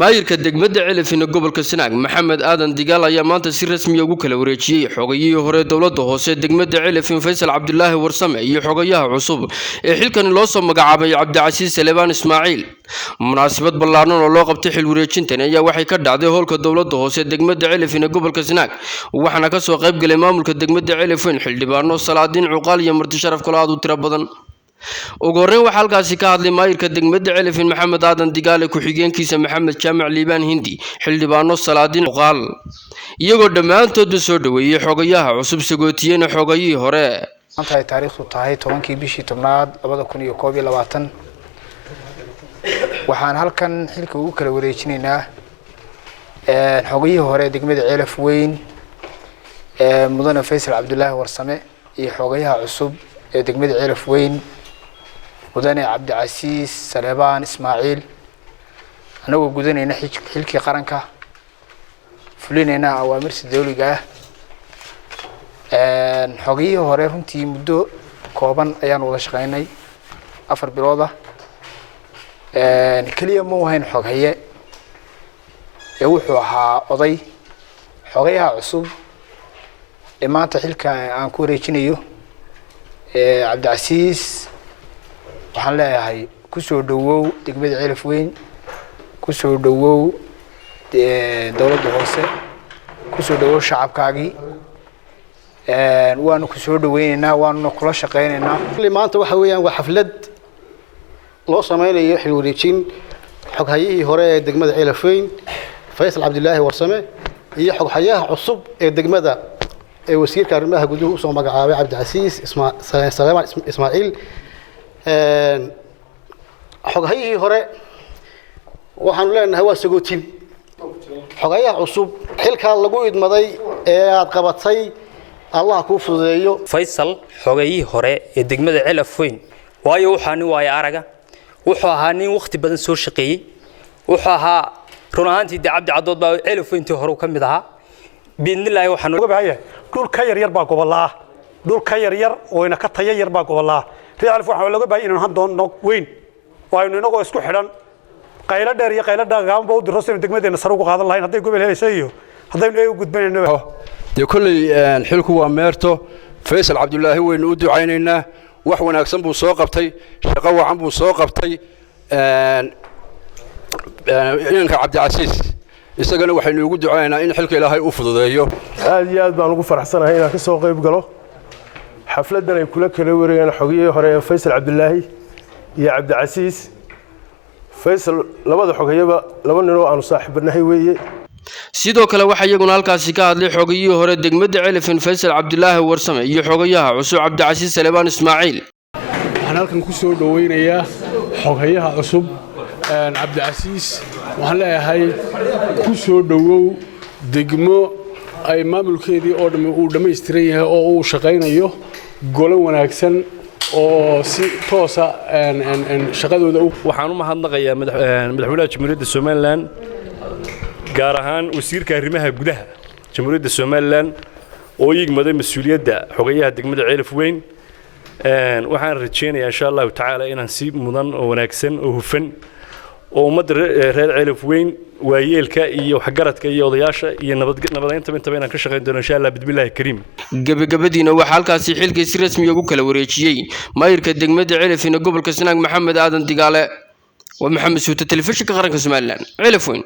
maayirka degmada Celifina gobolka Sanaag Maxamed Aadan Digaal ayaa maanta si rasmi ah ugu kala wareejiyay xogayihii hore dawladda hoose degmada Celifin Faysal Cabdullaahi Warsame iyo xogayaha cusub ee xilkan loo soo magacaabay Cabdicasiis Salebaan Ismaaciil. Munaasabad ballaaran oo loo qabtay xil wareejintan ayaa waxay ka dhacday hoolka dawladda hoose degmada Celifina gobolka Sanaag, waxaana ka soo qayb galay maamulka degmada Celifin xildhibaano salaadiin cuqaal iyo marti sharaf kale aad u tiro badan. ugu horreyn waxaa halkaasi ka hadlay maayirka degmada Celifin Maxamed Aadan Digaal ku xigeenkiisa Maxamed Jaamac Liibaan Hindi xildhibaano salaadiin cuqaal iyagoo dhammaantood soo dhaweeyay xogayaha cusub sagootiyeen xogayihii hore. maanta ay taariikhdu tahay 10kii bishii 10aad 2021 waxaan halkan xilka ugu kala wareejinaynaa xogayihii hore degmada Celifweyn mudane Faysal Cabdullaahi Warsame iyo xogayaha cusub ee degmada Celifweyn mudane Cabdicasiis Salebaan Ismaaciil. anagoo gudanayna xilkii qaranka fulinayna awaamirta dawliga xogayihii hore runtii muddo kooban ayaan wada shaqeynay 4 bilood kaliya ma wahayn xogaye ee wuxuu ahaa oday. xogayaha cusub ee maanta xilka aan ku wareejinayo Cabdicasiis waxaan leeyahay ku soo dhawow degmada Celifweyn, ku soo dhawow dawladda hoose, ku soo dhawow shacabkaagii. waanu ku soo dhaweynaynaa, waanu kula shaqeynaynaa. maanta waxa weeyaan waa xaflad loo sameynayo xil wareejin xoghayihii hore ee degmada Celifweyn Faysal Cabdullaahi Warsame iyo xoghayaha cusub ee degmada ee wasiirka arrimaha gudaha soo magacaabay Cabdicasiis Salebaan Ismaaciil. xoghayihii hore waxaan leenahay waa sagootin. xogayaha cusub xilka lagu idmaday ee aad qabatay Allah ku fududeeyo. Faysal xogayihii hore ee degmada Celifweyn waayo waxaan waaya araga wuxuu ahaa nin waqti badan soo shaqeeyay. wuxuu ahaa run ahaantii Cabdi Cadood baa Celifweyntii hore ka mid ahaa. biidnillaahi waxaan uga baahanyahay dhul ka yar baa gobolaa, dhul ka yar oo ina ka tayo yar baa gobolaa. Celif waxaan laga baahan inaan hadoono weyn waaynu inagoo isku xidhan qaylo dheer iyo qaylo dhaqaan baa u dirsan degmadeena sare ugu qaadan lahayn haday gobol helaysayo hadaynu ay u gudbanayno. kulli xilku waa meerto Faysal Cabdullaahi weyn u ducaynaynaa. wax wanaagsan buu soo qabtay, shaqo wacan buu soo qabtay. inanka Cabdicasiis isagana waxaynu ugu ducaynaynaa in xilka Ilaahay u fududeeyo. aad iyo aad baan ugu faraxsanahay inaan ka soo qayb galo xafladan ay kula kala wareeyeen xogiyihii hore ee Faysal Cabdullaahi iyo Cabdicasiis. Faysal labada xogayaba laba nin oo aanu saaxiibnahay weeye. sidoo kale waxa iyaguna halkaasi ka hadlay xogayihii hore degmada Celifin Faysal Cabdullaahi Warsame iyo xogayaha cusub Cabdicasiis Salebaan Ismaaciil. waxaan halkan ku soo dhaweynayaa xogayaha cusub Cabdicasiis. waxaan leeyahay ku soo dhawow degmo ay maamulkeedii oo uu dhameystiran yahay oo uu shaqeynayo golo wanaagsan oo si toosa shaqadooda waxaan u mahadnaqayaa madaxweynaha Jamhuuriyadda Soomaaliland gaar ahaan wasiirka arrimaha gudaha Jamhuuriyadda Soomaaliland oo yigmaday mas'uuliyadda xogayaha degmada Celifweyn. waxaan rajeynayaa insha Allah tacaala inaan si mudan oo wanaagsan oo hufan oo ummadda reer Celifweyn waayeelka iyo waxgaradka iyo odayaasha iyo nabadeynta inaan ka shaqeyn doono insha Allah bismillaahi kariim. gabagabadiina waxaa halkaasi xilkii si rasmi ah ugu kala wareejiyay maayirka degmada Celifin gobolka Sanaag Maxamed Aadan Digaale wa Maxamed Suuta telefishinka qaranka Soomaaliland Celifweyn.